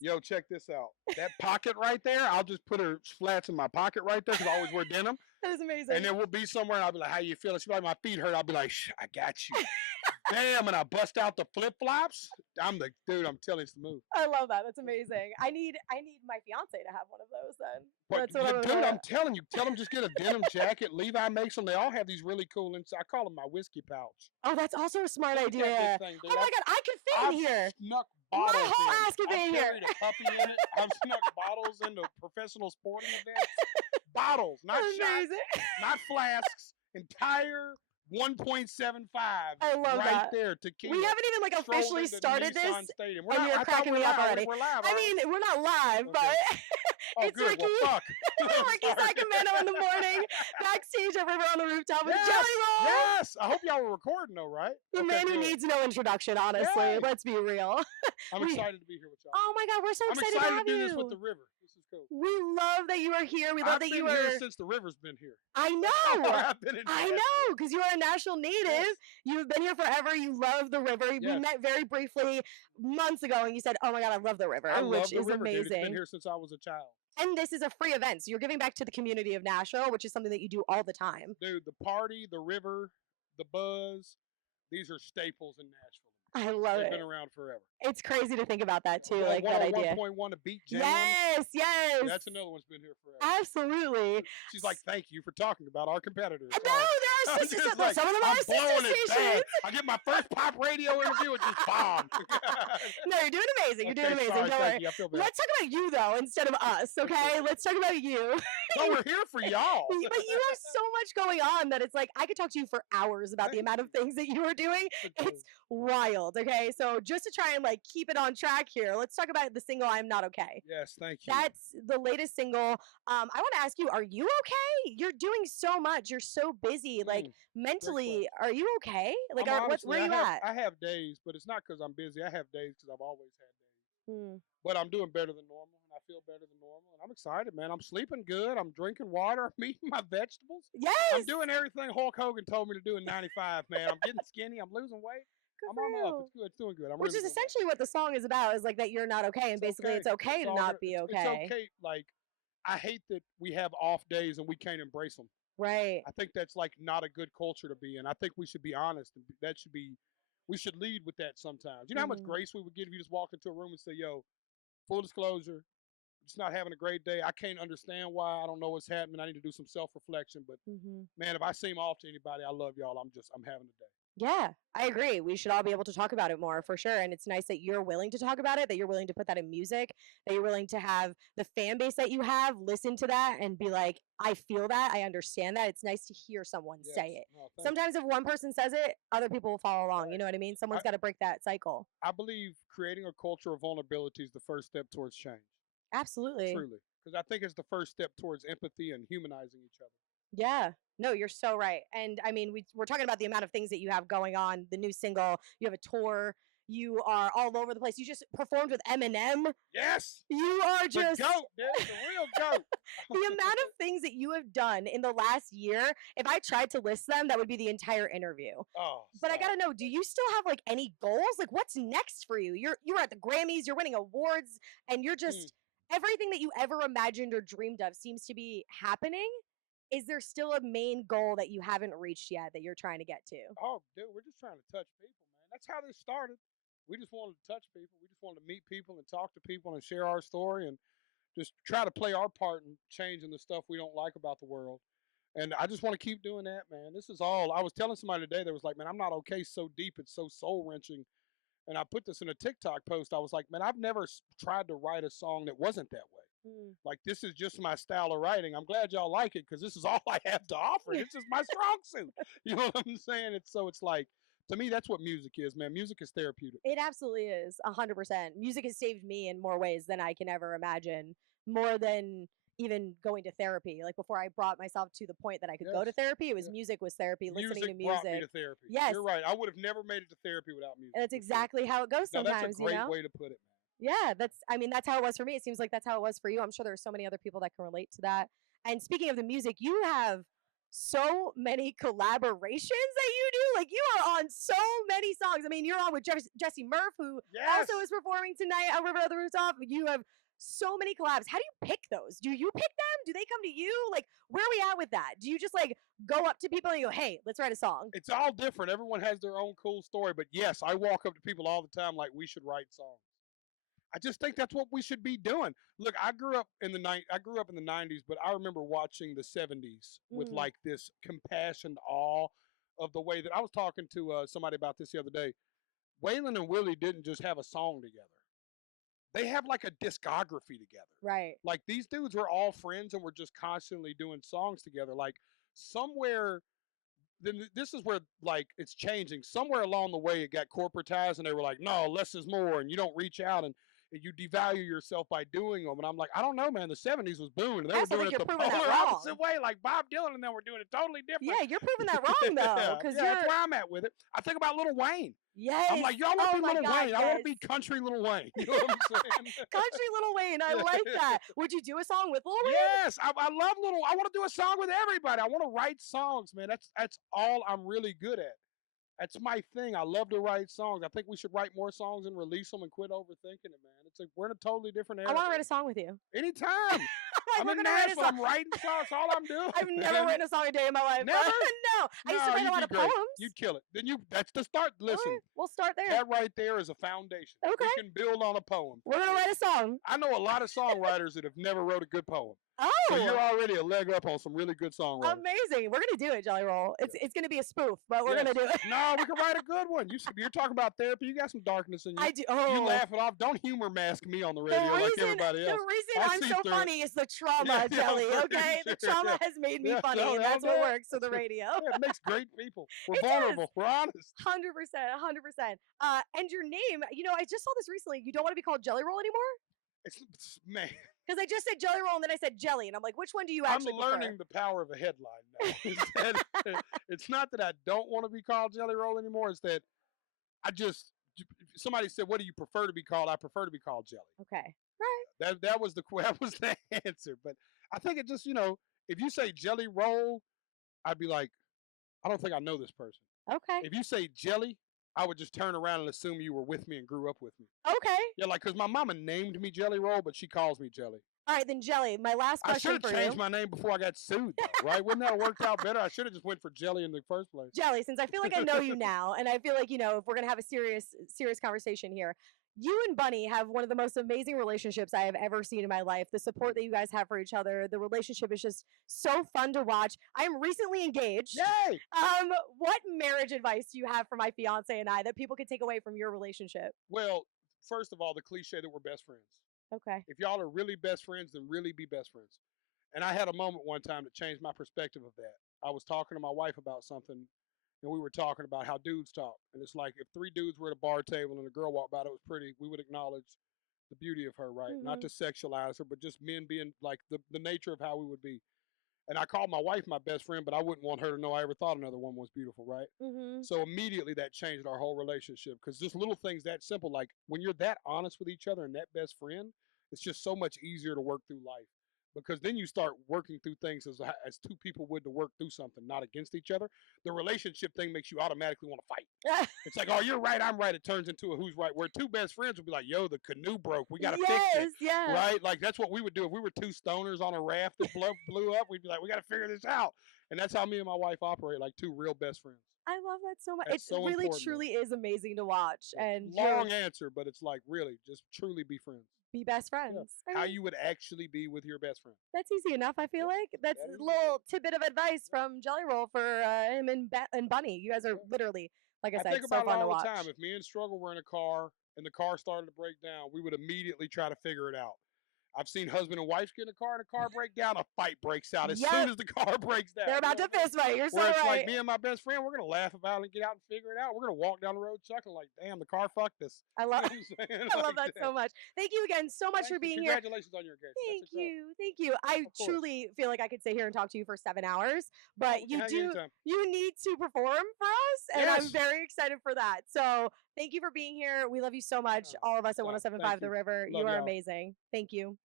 Yo, check this out. That pocket right there, I'll just put her flats in my pocket right there because I always wear denim. That is amazing. And then we'll be somewhere and I'll be like, how you feeling? She'll be like, my feet hurt. I'll be like, shh, I got you. Damn, and I bust out the flip flops. I'm the dude. I'm telling you, it's the move. I love that. That's amazing. I need my fiance to have one of those then. But, That's what dude, I'm telling you, tell them just get a denim jacket. Levi makes them. They all have these really cool. I call them my whiskey pouch. Oh, that's also a smart Look idea. at this thing, dude. Oh my God, I could fit in here. Snuck My bottles whole in. ass could be in I've here. carried a puppy in it. I've snuck bottles into professional sporting events. Bottles, not shots, not flasks. Entire 1.75. I love right that. there. Tequila. We haven't even like officially started this, Stadium. and you're cracking me up already. We're live. I mean, we're not live, Okay. but it's good. Ricki. Well, fuck. Ricki Sacramento in the morning, backstage at River on the Rooftop with Jelly Roll. Yes, I hope y'all were recording though, right? The man who needs no introduction, honestly. Yay. Let's be real. I'm excited to be here with y'all. Oh my God, we're so I'm excited excited to have to do you. this with the river. This is cool. We love that you are here. We love I've that been you here are. since the river's been here. I know. I've been in I Nashville. know, because you are a Nashville native. Yes. You've been here forever. You love the river. We Yes. met very briefly months ago, and you said, "Oh my God, I love the river," I love which the is river, dude. amazing. It's been here since I was a child. And this is a free event, so you're giving back to the community of Nashville, which is something that you do all the time. Dude, the party, the river, the buzz, these are staples in Nashville. I love They've it. been around forever. It's crazy to think about that too, like that idea. 101.1 to beat Jam. Yes, yes. That's another one's been here forever. Absolutely. She's like, thank you for talking about our competitors. No, there are I'm sister just stations. Some of them are I'm blowing sister it down. stations. I get my first pop radio interview and just bomb. No, you're doing amazing. You're doing amazing. Sorry, Don't thank worry. you. I feel bad. Let's talk about you though instead of us, okay? Let's talk about you. No, we're here for y'all. But you have so much going on that it's like I could talk to you for hours about the amount of things that you are doing. It's wild, okay? So just to try and like keep it on track here, let's talk about the single "I'm Not Okay." Yes, thank you. That's the latest single. I want to ask you, are you okay? You're doing so much. You're so busy. Like mentally, are you okay? Like, where are you at? I have days, but it's not because I'm busy. I have days because I've always had days. Hmm. But I'm doing better than normal, and I feel better than normal, and I'm excited, man. I'm sleeping good. I'm drinking water. I'm eating my vegetables. Yes. I'm doing everything Hulk Hogan told me to do in '95, man. I'm getting skinny. I'm losing weight. Good I'm for on you. up. It's good. It's doing good. Which is essentially what the song is about, is like that you're not okay, and basically it's okay to not be okay. It's okay. Like, I hate that we have off days and we can't embrace them. Right. I think that's like not a good culture to be in. I think we should be honest, and that should be. We should lead with that sometimes. You know how much grace we would get if you just walked into a room and say, "Yo, full disclosure, just not having a great day. I can't understand why. I don't know what's happening. I need to do some self-reflection. But man, if I seem off to anybody, I love y'all. I'm having a day." Yeah, I agree. We should all be able to talk about it more for sure. And it's nice that you're willing to talk about it, that you're willing to put that in music, that you're willing to have the fan base that you have listen to that and be like, I feel that. I understand that. It's nice to hear someone say it. No, Sometimes if one person says it, other people will follow along. Right. You know what I mean? Someone's got to break that cycle. I believe creating a culture of vulnerability is the first step towards change. Absolutely. Truly. Because I think it's the first step towards empathy and humanizing each other. Yeah, no, you're so right. And I mean, we're talking about the amount of things that you have going on, the new single, you have a tour, you are all over the place. You just performed with Eminem. Yes. You are just the goat, dude, the real goat. The amount of things that you have done in the last year, if I tried to list them, that would be the entire interview. Oh, but I gotta know, do you still have like any goals? Like what's next for you? You were at the Grammys, you're winning awards, and you're just everything that you ever imagined or dreamed of seems to be happening. Is there still a main goal that you haven't reached yet that you're trying to get to? Oh, dude, we're just trying to touch people, man. That's how this started. We just wanted to touch people. We just wanted to meet people and talk to people and share our story and just try to play our part in changing the stuff we don't like about the world. And I just want to keep doing that, man. This is all. I was telling somebody today that was like, man, I'm not okay so deep. It's so soul-wrenching. And I put this in a TikTok post. I was like, man, I've never tried to write a song that wasn't that way. Like, this is just my style of writing. I'm glad y'all like it because this is all I have to offer. This is my strong suit. You know what I'm saying? It's like, to me, that's what music is, man. Music is therapeutic. It absolutely is, 100%. Music has saved me in more ways than I can ever imagine, more than even going to therapy. Like, before I brought myself to the point that I could go to therapy, it was music was therapy, listening to music. Brought me to therapy. Yes. You're right. I would have never made it to therapy without music. And that's exactly how it goes sometimes, that's a great way to put it, man. Yeah, that's how it was for me. It seems like that's how it was for you. I'm sure there's so many other people that can relate to that. And speaking of the music, you have so many collaborations that you do. Like you are on so many songs. I mean, you're on with Jesse Murph, who also is performing tonight on River of the Rooftop. You have so many collabs. How do you pick those? Do you pick them? Do they come to you? Like, where are we at with that? Do you just like go up to people and you go, hey, let's write a song? It's all different. Everyone has their own cool story. But yes, I walk up to people all the time like we should write songs. I just think that's what we should be doing. Look, I grew up in the 90s, but I remember watching the 70s with like this compassionate awe of the way that I was talking to somebody about this the other day. Waylon and Willie didn't just have a song together. They have like a discography together. Right. Like these dudes were all friends and were just constantly doing songs together. Like somewhere, then this is where like it's changing. Somewhere along the way, it got corporatized, and they were like, "No, less is more," and you don't reach out and you devalue yourself by doing them. And I'm like, I don't know, man. The 70s was booming. They were doing it the polar opposite way. Like Bob Dylan and them were doing it totally different. Yeah, you're proving that wrong though. Because that's where I'm at with it. I think about Lil Wayne. Yes. I'm like, y'all want to be Lil Wayne. Yes. I want to be country Lil Wayne. You know what I'm saying? Country Lil Wayne. I like that. Would you do a song with Lil Wayne? Yes. I love I want to do a song with everybody. I want to write songs, man. That's all I'm really good at. That's my thing. I love to write songs. I think we should write more songs and release them and quit overthinking it, man. It's like we're in a totally different era. I want to write a song with you. Anytime. I'm in Nashville. I'm writing songs. All I'm doing. I've never written a song a day in my life. Never? No. I used to write a lot of poems. You'd kill it. Then that's the start. Listen. Right, we'll start there. That right there is a foundation. Okay. We can build on a poem. We're going to write a song. I know a lot of songwriters that have never wrote a good poem. Oh. So you're already a leg up on some really good songwriters. Amazing. We're going to do it, Jelly Roll. It's going to be a spoof, but we're going to do it. No, we can write a good one. You're talking about therapy. You got some darkness in you. I do. You laugh it off. Don't humor mask me on the radio like everybody else. The reason I'm so funny is the trauma, Jelly, okay? The trauma has made me funny, and that's what works for the radio. Yeah, it makes great people. We're vulnerable. We're honest. 100%. And your name, I just saw this recently. You don't want to be called Jelly Roll anymore? Man. Because I just said Jelly Roll and then I said jelly, and I'm like, which one do you actually prefer? I'm learning the power of a headline now. It's not that I don't want to be called Jelly Roll anymore. It's that somebody said, what do you prefer to be called? I prefer to be called Jelly. Okay. Right. That was the answer. But I think it just, if you say Jelly Roll, I'd be like, I don't think I know this person. Okay. If you say Jelly, I would just turn around and assume you were with me and grew up with me. Okay. Yeah, like, because my mama named me Jelly Roll, but she calls me Jelly. All right, then Jelly. My last question for you. I should have changed my name before I got sued, though, right? Wouldn't that have worked out better? I should have just went for Jelly in the first place. Jelly, since I feel like I know you now, and I feel like, if we're going to have a serious conversation here, you and Bunny have one of the most amazing relationships I have ever seen in my life. The support that you guys have for each other, the relationship is just so fun to watch. I am recently engaged. Yay! What marriage advice do you have for my fiance and I that people can take away from your relationship? Well, first of all, the cliche that we're best friends. Okay. If y'all are really best friends, then really be best friends. And I had a moment one time that changed my perspective of that. I was talking to my wife about something, and we were talking about how dudes talk. And it's like if three dudes were at a bar table and a girl walked by that was pretty, we would acknowledge the beauty of her, right? Mm-hmm. Not to sexualize her, but just men being like the nature of how we would be. And I called my wife my best friend, but I wouldn't want her to know I ever thought another woman was beautiful, right? Mm-hmm. So immediately that changed our whole relationship because just little things that simple, like when you're that honest with each other and that best friend, it's just so much easier to work through life. Because then you start working through things as two people would to work through something, not against each other. The relationship thing makes you automatically want to fight. It's like, oh, you're right, I'm right. It turns into a who's right. Where two best friends would be like, yo, the canoe broke. We got to fix it. Yeah. Right? Like, that's what we would do. If we were two stoners on a raft that blew up, we'd be like, we got to figure this out. And that's how me and my wife operate, like two real best friends. I love that so much. That's it really, truly is amazing to watch. And long answer, but it's like, really, just truly be friends. Be best friends. Yeah. How you would actually be with your best friend. That's easy enough, I feel like. That's a little tidbit of advice from Jelly Roll for him and Bunny. You guys are literally, like I said, think about so fun it to watch. all the time. If me and Struggle were in a car and the car started to break down, we would immediately try to figure it out. I've seen husband and wife get in a car and a car break down, a fight breaks out as soon as the car breaks down. They're about to fist fight. You're so right. It's like me and my best friend, we're going to laugh about it and get out and figure it out. We're going to walk down the road chuckling like, damn, the car fucked us. I love it. I love that so much. Thank you again so much for being here. Congratulations on your engagement. Thank you. I truly feel like I could sit here and talk to you for 7 hours, but you need to perform for us, and I'm very excited for that. So thank you for being here. We love you so much. All of us at 107.5 The River. You are amazing. Thank you.